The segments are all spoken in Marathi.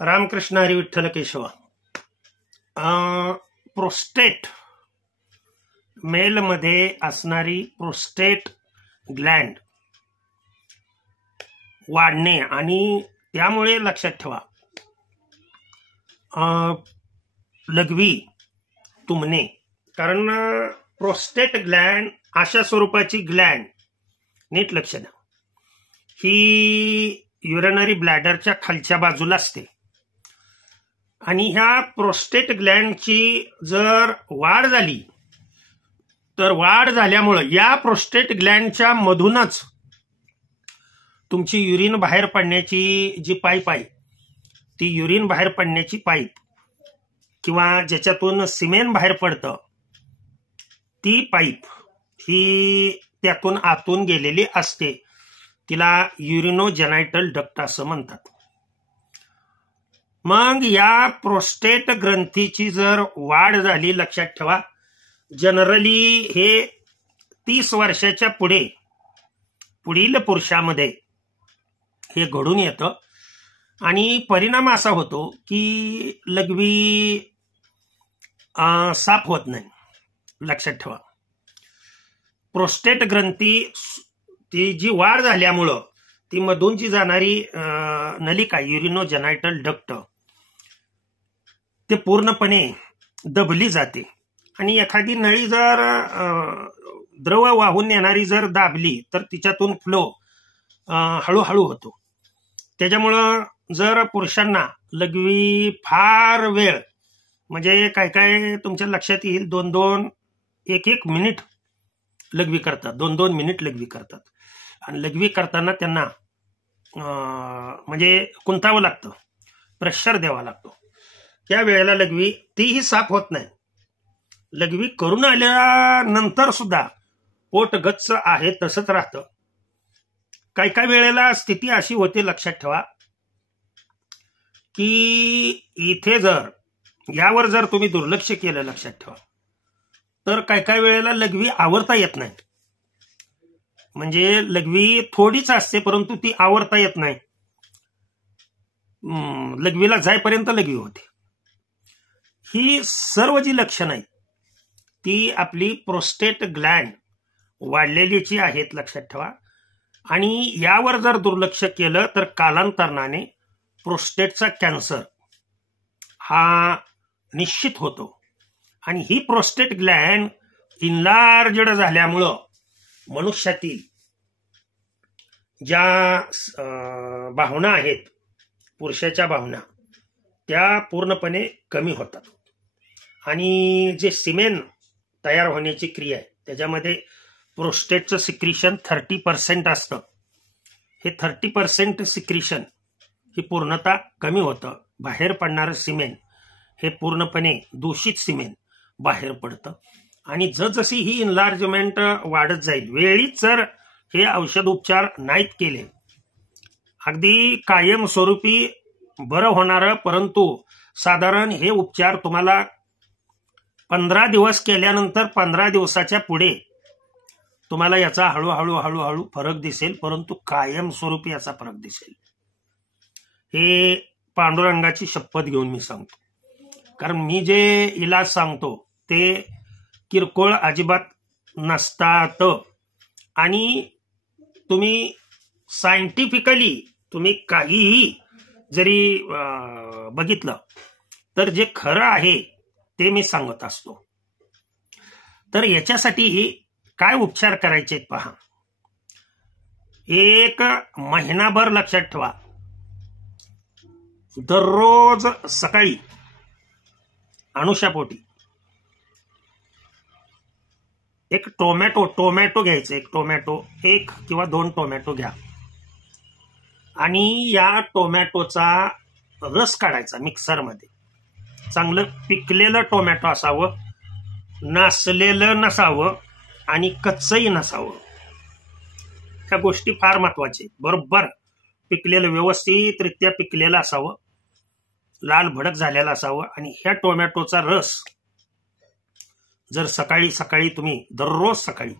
रामकृष्ण हरी विठ्ठल केशव. प्रोस्टेट मेलमध्ये असणारी प्रोस्टेट ग्लँड वाढणे आणि त्यामुळे लक्षात ठेवा लघवी तुंबणे. कारण प्रोस्टेट ग्लँड अशा स्वरूपाची ग्लँड, नीट लक्ष द्या, ही युरिनरी ब्लॅडरच्या खालच्या बाजूला असते आणि ह्या प्रोस्टेट ग्लँडची जर वाढ झाली तर वाढ झाल्यामुळे या प्रोस्टेट ग्लँडच्या मधूनच तुमची युरिन बाहेर पडण्याची जी पाईप आहे ती युरिन बाहेर पडण्याची पाईप किंवा ज्याच्यातून सिमेन बाहेर पडतं ती पाईप ही त्यातून आतून गेलेली असते. तिला युरिनोजेनायटल डक्ट असं म्हणतात. मग या प्रोस्टेट ग्रंथीची जर वाढ झाली, लक्षात ठेवा, जनरली हे 30 वर्षाच्या पुढील पुरुषामध्ये हे घडून येतं आणि परिणाम असा होतो की लघवी साफ होत नाही. लक्षात ठेवा, प्रोस्टेट ग्रंथी ती जी वाढ झाल्यामुळं ती मधूनची जाणारी नलिका युरिनोजेनायटल डक्ट ते पूर्णपणे दबली जाते आणि एखादी नळी जर द्रव वाहून येणारी जर दाबली तर तिच्यातून फ्लो हळूहळू होतो. त्याच्यामुळं जर पुरुषांना लघवी फार वेळ, म्हणजे काय काय तुमच्या लक्षात येईल, 1-1 मिनिट लघवी करतात, 2-2 मिनिट लघवी करतात आणि लघवी करताना त्यांना म्हणजे कुंतावं लागतं, प्रेशर द्यावा लागतो. त्या वेळेला लघवी तीही साफ होत नाही. लघवी करून आल्यानंतर सुद्धा पोट गच्च आहे तसंच राहतं. काही काही वेळेला स्थिती अशी होते, लक्षात ठेवा, की इथे जर यावर जर तुम्ही दुर्लक्ष केलं, लक्षात ठेवा, तर काही काही वेळेला लघवी आवरता येत नाही. म्हणजे लघवी थोडीच असते परंतु ती आवरता येत नाही. लघवीला जाईपर्यंत लघवी होते. ही सर्व जी लक्षणं आहेत ती आपली प्रोस्टेट ग्लँड वाढलेलीची आहेत, लक्षात ठेवा. आणि यावर जर दुर्लक्ष केलं तर कालांतराने प्रोस्टेटचा कॅन्सर हा निश्चित होतो. आणि ही प्रोस्टेट ग्लँड इनलार्जड झाल्यामुळं मनुष्यातील ज्या भावना आहेत, पुरुषाच्या भावना, त्या पूर्णपणे कमी होतात. आणि जे सिमेन तयार होण्याची क्रिया आहे त्याच्यामध्ये प्रोस्टेटचं सिक्रिशन 30% असतं. हे 30% सिक्रिशन ही पूर्णतः कमी होतं. बाहेर पडणारं सिमेन हे पूर्णपणे दूषित सिमेन बाहेर पडतं. आणि जसजशी ही इनलार्जमेंट वाढत जाईल, वेळीच जर हे औषध उपचार नाहीत केले, अगदी कायमस्वरूपी बरं होणारं, परंतु साधारण हे उपचार तुम्हाला 15 दिवस केल्यानंतर 15 दिवसाच्या पुढे तुम्हाला याचा हळूहळू फरक दिसेल, परंतु कायमस्वरूपी याचा फरक दिसेल. हे पांडुरंगाची शपथ घेऊन मी सांगतो. कारण मी जे इलाज सांगतो ते किरकोळ अजिबात नसतात. आणि तुम्ही सायंटिफिकली तुम्ही काहीही जरी बघितलं तर जे खरं आहे ते मी सांगत असतो. तर याच्यासाठी काय उपचार करायचे आहेत पहा. 1 महिनाभर लक्षात ठेवा, दररोज सकाळी अनुशापोटी एक टोमॅटो घ्यायचं. एक किंवा 2 टोमॅटो घ्या आणि या टोमॅटोचा रस काढायचा मिक्सरमध्ये. चांगलं पिकलेलं टोमॅटो असावं, नासलेलं नसावं आणि कच्चही नसावं. ह्या गोष्टी फार महत्वाच्या आहेत. बरोबर पिकलेलं, व्यवस्थितरित्या पिकलेलं असावं, लाल भडक झालेला असावं. आणि ह्या टोमॅटोचा रस जर सकाळी तुम्ही दररोज सकाळी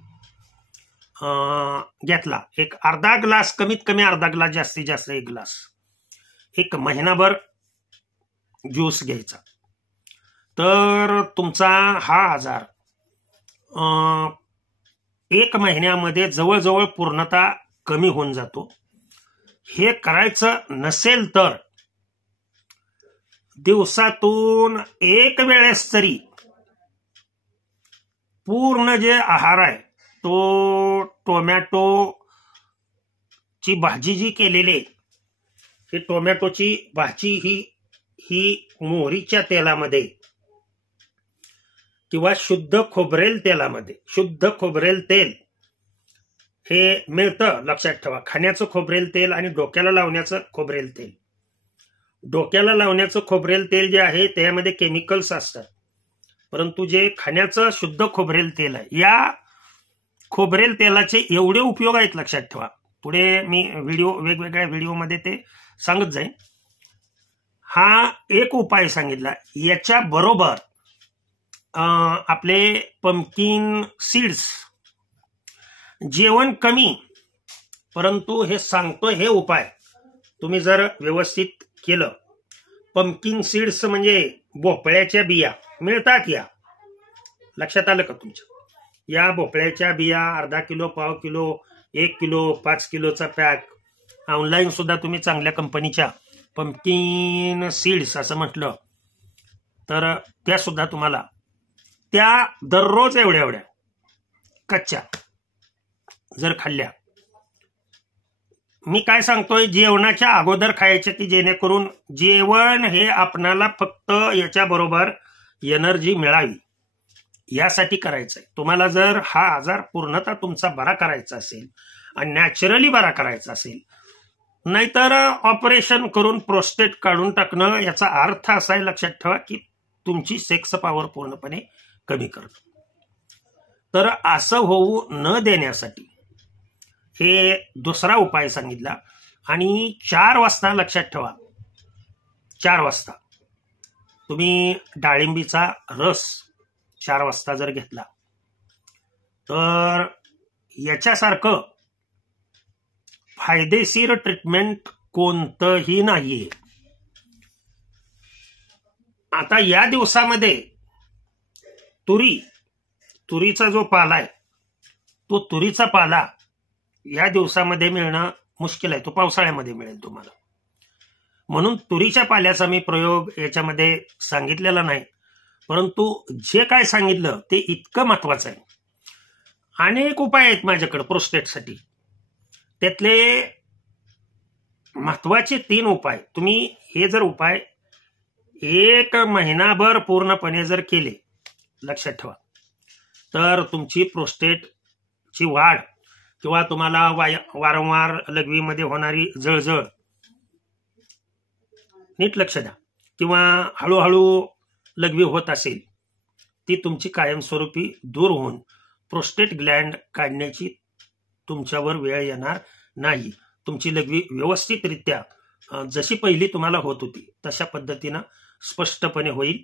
घेतला, एक अर्धा ग्लास, कमीत कमी अर्धा ग्लास, जास्तीत जास्त 1 ग्लास, एक महिनाभर ज्यूस घ्यायचा, तर तुमचा हा आजार 1 महिन्यामध्ये जवळजवळ पूर्णतः कमी होऊन जातो. हे करायचं नसेल तर दिवसातून 1 वेळेस तरी पूर्ण जे आहार आहे तो टोमॅटोची भाजी जी केलेली आहे, ही टोमॅटोची भाजी ही मोहरीच्या तेलामध्ये किंवा शुद्ध खोबरेल तेलामध्ये, शुद्ध खोबरेल तेल हे मिळतं, लक्षात ठेवा. खाण्याचं खोबरेल तेल आणि डोक्याला लावण्याचं खोबरेल तेल. डोक्याला लावण्याचं खोबरेल तेल जे आहे त्यामध्ये केमिकल्स असतात, परंतु जे खाण्याचं शुद्ध खोबरेल तेल आहे, या खोबरेल तेलाचे एवढे उपयोग आहेत, लक्षात ठेवा. पुढे मी वेगवेगळ्या व्हिडिओमध्ये ते सांगत जाईन. हा एक उपाय सांगितला. याच्या बरोबर आपले पंपकिन सीड्स, जेवण कमी, परंतु हे सांगतो हे उपाय तुम्ही जर व्यवस्थित केलं. पंपकिन सीड्स म्हणजे भोपळ्याच्या बिया मिळतात, या लक्षात आलं का तुमच्या? या भोपळ्याच्या बिया अर्धा किलो, पाव किलो, 1 किलो, 5 किलोचा पॅक. ऑनलाईन सुद्धा तुम्ही चांगल्या कंपनीच्या पंपकिन सीड्स असं म्हटलं तर त्या सुद्धा तुम्हाला, त्या दररोज एवढ्या कच्च्या जर खाल्ल्या, मी काय सांगतोय, जेवणाच्या अगोदर खायचे, की जेणेकरून जेवण हे आपणाला फक्त याच्या बरोबर एनर्जी मिळावी यासाठी करायचंय. तुम्हाला जर हा आजार पूर्णतः तुमचा बरा करायचा असेल आणि नॅचरली बरा करायचा असेल, नाहीतर ऑपरेशन करून प्रोस्टेट काढून टाकणं, याचा अर्थ असा आहे, लक्षात ठेवा, की तुमची सेक्स पॉवर पूर्णपणे कमी करणं. तर असं होऊ न देण्यासाठी हे दुसरा उपाय सांगितला. आणि 4 वाजता, लक्षात ठेवा, 4 वाजता तुम्ही डाळिंबीचा रस 4 वाजता जर घेतला तर याच्यासारखं फायदेशीर ट्रीटमेंट कोणतंही नाहीये. आता या दिवसामध्ये तुरीचा जो पाला आहे, तो तुरीचा पाला या दिवसामध्ये मिळणं मुश्किल आहे, तो पावसाळ्यामध्ये मिळेल तुम्हाला. म्हणून तुरीच्या पाल्याचा मी प्रयोग याच्यामध्ये सांगितलेला नाही, परंतु जे काय सांगितलं ते इतकं महत्वाचं आहे. अनेक उपाय आहेत माझ्याकडे प्रोस्टेटसाठी, त्यातले महत्वाचे 3 उपाय. तुम्ही हे जर उपाय 1 महिनाभर पूर्णपणे जर केले, लक्षात ठेवा, तर तुमची प्रोस्टेटची वाढ किंवा तुम्हाला वारंवार लघवीमध्ये होणारी जळजळ, नीट लक्ष द्या, किंवा हळूहळू लघवी होत असेल, ती तुमची कायमस्वरूपी दूर होऊन प्रोस्टेट ग्लँड काढण्याची तुमच्यावर वेळ येणार नाही. तुमची लघवी व्यवस्थितरित्या जशी पहिली तुम्हाला होत होती तशा पद्धतीनं स्पष्टपणे होईल.